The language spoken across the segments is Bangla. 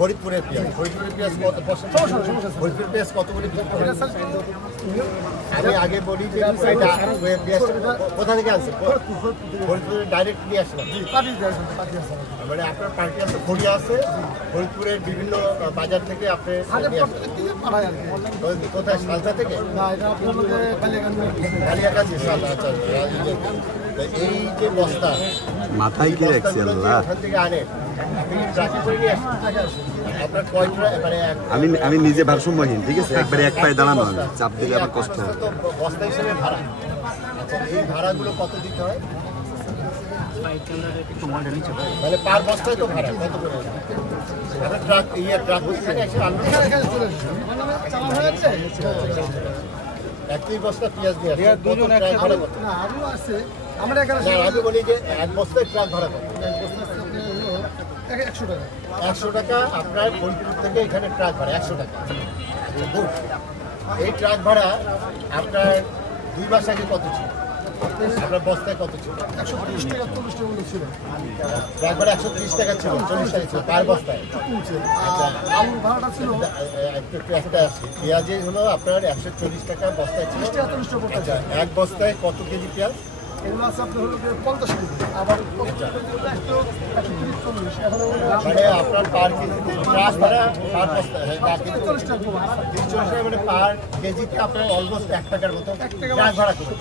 ফরিদপুরের পেঁয়াজ কত পছন্দ? ফরিদপুরের পেঁয়াজ কত করে বিক্রি করেন? আমি আগে বলি যে পেঁয়াজ কোথা থেকে আনছেন? ফরিদপুরে ডাইরেক্ট নিয়ে আসলাম। মানে আপনার পার্টি আছে, খড়িয়া আছে, ফরিদপুরের বিভিন্ন বাজার থেকে আপনি কোথায়? সালসা থেকে? কালিয়াকান্দি। আচ্ছা, এই যে বস্তা মাথায় কি রাখছি আল্লাহ, ওখান থেকে আনেন, আপনার কয়টা? মানে আমি নিজে ভারসাম্যহীন, ঠিক আছে, একবারে এক পায়ে দাঁড়ানো, চাপ দিলে আবার কষ্ট হয়। তো বস্তা হিসেবে ভাড়া। আচ্ছা, এই ভাড়াগুলো কত দিতে হয়? মানে পার বস্তায় তো ভাড়া কত করে? আপনার ট্রাক ট্রাক একই বস্তা পেঁয়াজ দিয়ে আমি বলি যে এক বস্তায় ট্রাক ভাড়া কত? 100 টাকা। আপনার ফরিদপুর থেকে এখানে ট্রাক ভাড়া 100 টাকা। এই ট্রাক ভাড়া আপনার 2 মাস আগে কত ছিল? আপনার বস্তায় কত ছিল? 130 টাকা 40 টাকা ছিল। ট্রাক ভাড়া 130 টাকা ছিল, 40 টাকা ছিল পার বস্তায়। আলুর ভাড়াটা ছিল একটা আছে, পেঁয়াজে হলো আপনার 140 টাকা বস্তায় ছিল। আচ্ছা, এক বস্তায় কত কেজি পেঁয়াজ? এগুলো আছে আপনার হলো 50 কেজি। আবার মানে আপনার পার কেজি ট্রাক ভাড়া পার বস্তায় 40 টাকা, মানে পার কেজিতে আপনার অলমোস্ট 1 টাকার মতো ট্রাক ভাড়া করে।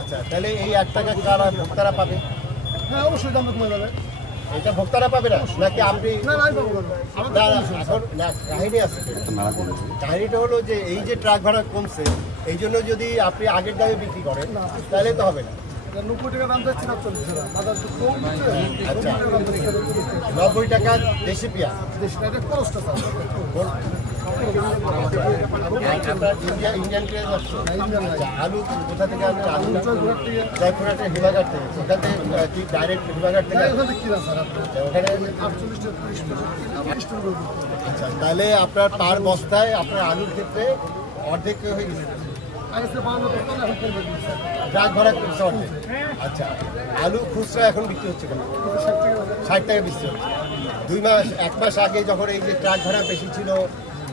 আচ্ছা, তাহলে এই 1 টাকা কারা ভোক্তারা পাবে? হ্যাঁ, অবশ্যই দাম কমে যাবে। এটা ভোক্তারা পাবে না নাকি আপনি? কাহিনী আছে, কাহিনীটা হলো যে এই যে ট্রাক ভাড়া কমছে, এই জন্য যদি আপনি আগের দামে বিক্রি করেন তাহলে তো হবে না। 90 টাকা দাম যাচ্ছে না, 40 টাকা। আচ্ছা, 90 টাকা দেশি পেঁয়াজ, ইন্ডিয়ান পেঁয়াজ আসছে। আলু কোথা থেকে? আলু জয়পুরহাটের হিমাঘাট থেকে। ওখান থেকে কি ডাইরেক্ট হিমাঘাট থেকে? ওখানে 48। আচ্ছা, তাহলে আপনার পার বস্তায় আপনার আলুর ক্ষেত্রে অর্ধেক হয়ে গেছে। ট্রাক ভাড়া করছে অর্ধেক। আচ্ছা, আলু খুচরা এখন বিক্রি হচ্ছে কেন? 60 টাকা বিক্রি হচ্ছে। 2 মাস 1 মাস আগে যখন এই যে ট্রাক ভাড়া বেশি ছিল,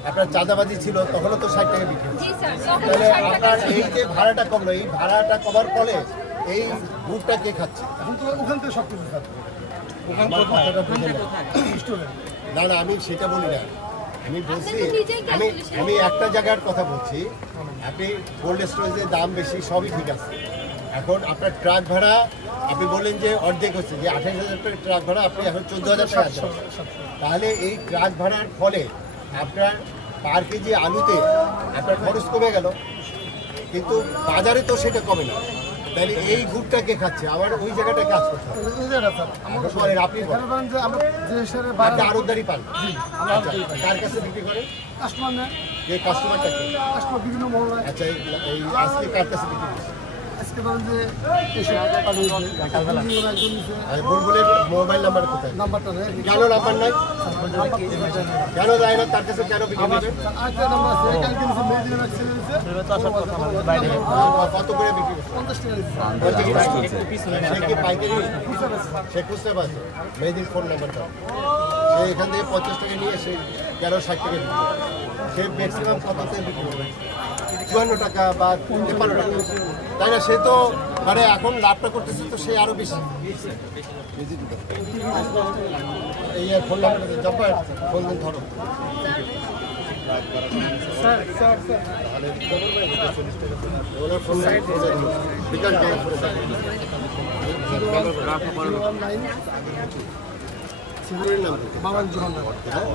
আপনার চাঁদাবাজি ছিল, তখনও তো 60 টাকা বিক্রি হচ্ছে। তাহলে আপনার এই যে ভাড়াটা কমলো, এই ভাড়াটা কমার ফলে এই গুড়টা কে খাচ্ছে? ওখান থেকে সব কিছু খাচ্ছে। না না, আমি সেটা বলি না, আমি বলছি আমি একটা জায়গার কথা বলছি। আপনি কোল্ড স্টোরেজের দাম বেশি, সবই ঠিক আছে। এখন আপনার ট্রাক ভাড়া আপনি বললেন যে অর্ধেক হচ্ছে, যে 28,000 টাকা ট্রাক ভাড়া, আপনি এখন 14,000 টাকা আছে। তাহলে এই ট্রাক ভাড়ার ফলে আপনার পার কেজি আলুতে আপনার খরচ কমে গেল, কিন্তু বাজারে তো সেটা কমে না। তাহলে এই গুড়টা কে খাচ্ছে? আবার ওই জায়গাটায় কাজ করতে হবে। আপনি আরোদারি পান, কার কাছে বিক্রি করেন? কাস্টমারটা কে? বিভিন্ন মহল্লায়। আচ্ছা, এই আজকে কার কাছে বিক্রি করছে? বুলবুলের মোবাইল নাম্বার কোথায়? কেন নাম্বার নাই? কেন যায় না তার কাছে? কেন বিক্রি করবেন? কত করে বিক্রি করছে? 50 টাকা। সে কি পাইকারি? সে খুঁজতে পারছে মেয়েদির ফোন নাম্বারটা, সে এখান থেকে 50 টাকা নিয়ে সে 60 টাকা বিক্রি করে। সে ম্যাক্সিমাম কততে বিক্রি করবে? 54 টাকা বা 53 টাকা, তাই না? সে তো মানে এখন লাভটা করতেছে, তো সে আরো বেশি। এই ফোন নাম্বার জব্বার ফোন দিন, ধরো। ওনার ফোন বিকাশ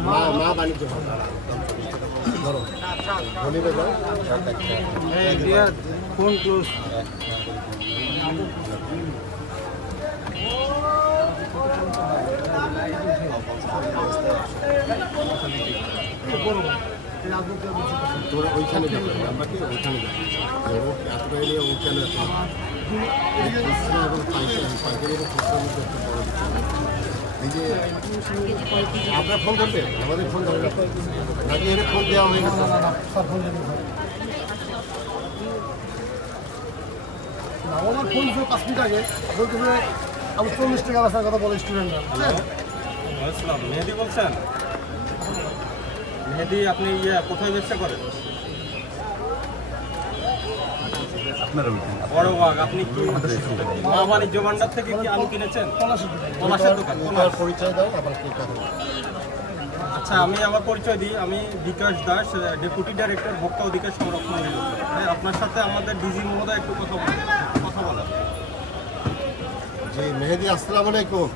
মা বাণিজ্য ধরো, বলিবে যাও ফোন ক্লোজ। তোরা ওইখানে যাবে, নাম্বারটি ওইখানে যাবে, এতটা নিয়ে ওইখানে আছে। এবং পাইকারি খুচরা মধ্যে একটা বড় এই যে আপনার ফোন ধরবে, আমাদের ফোন ধরে নাকি এর ফোন দেওয়া হয়ে গেছে? আমার ফোন 5 মিনিট আগে বলতে আমি 40 টাকা রাখার কথা বলে স্টুডেন্টরা। মেহেদি বলছেন? মেহেদি আপনি কোথায় ব্যবসা করেন? আপনারা উঠেন। বড় বাগ। আপনি কি মা বাণিজ্য ভান্ডার থেকে কি আলু কিনেছেন? পলাশের দোকান। তোমার পরিচয় দাও, আবার কি কথা বলো। আচ্ছা, আমি আমার পরিচয় দিই। আমি বিকাশ দাস, ডেপুটি ডাইরেক্টর ভোক্তা অধিকার সংরক্ষণ অধিদপ্তর। হ্যাঁ, আপনার সাথে আমাদের ডিজি মহোদয় একটু কথা বলেন। জি মেহেদি, আসসালামু আলাইকুম।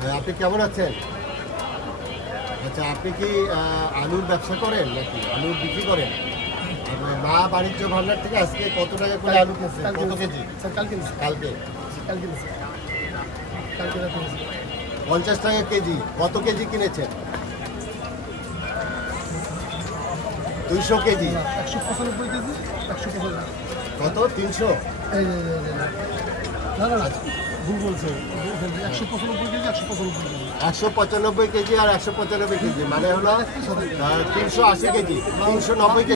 হ্যাঁ, আপনি কেমন আছেন? আচ্ছা, আপনি কি আলুর ব্যবসা করেন নাকি আলুর বিক্রি করেন? আপনার মা বাণিজ্য ভান্ডার থেকে আজকে কত টাকা করে আলু কিনছেন? কত কেজি? কালকে 50 টাকা কেজি। কত কেজি কিনেছেন? 200 কেজি। 195 কেজি 195। কত? 300? ভুল বলছে, 195 কেজি 195 কেজি। 195 কেজি আর 195 কেজি মানে হলো 380 কেজি, 390 কেজি।